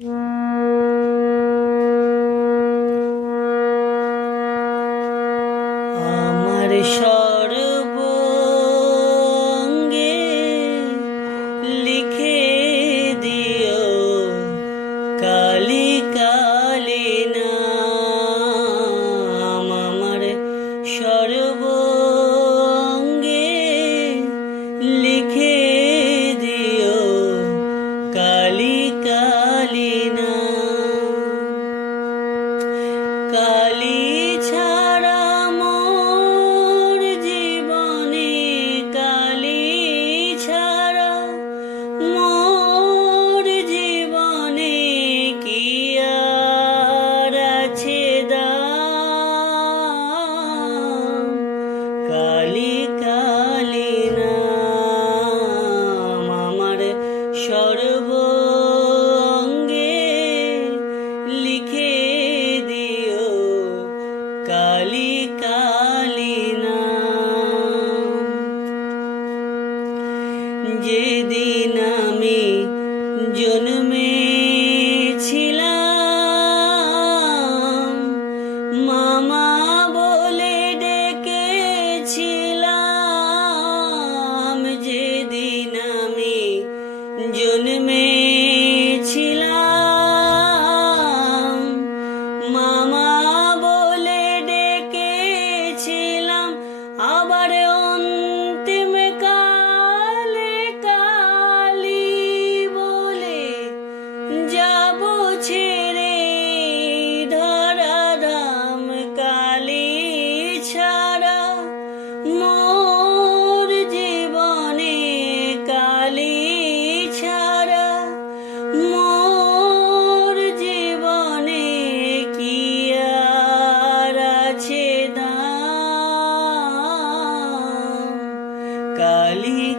আমার সর্বঙ্গে লিখে দিও কালি কালি নাম। আমার সর্বঙ্গে লিখে যেদিন আমি জন্মে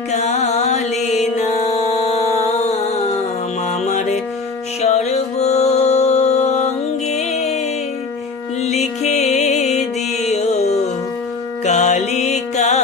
কালে নাম আমার সর্বঙ্গে লিখে দিও কালিকা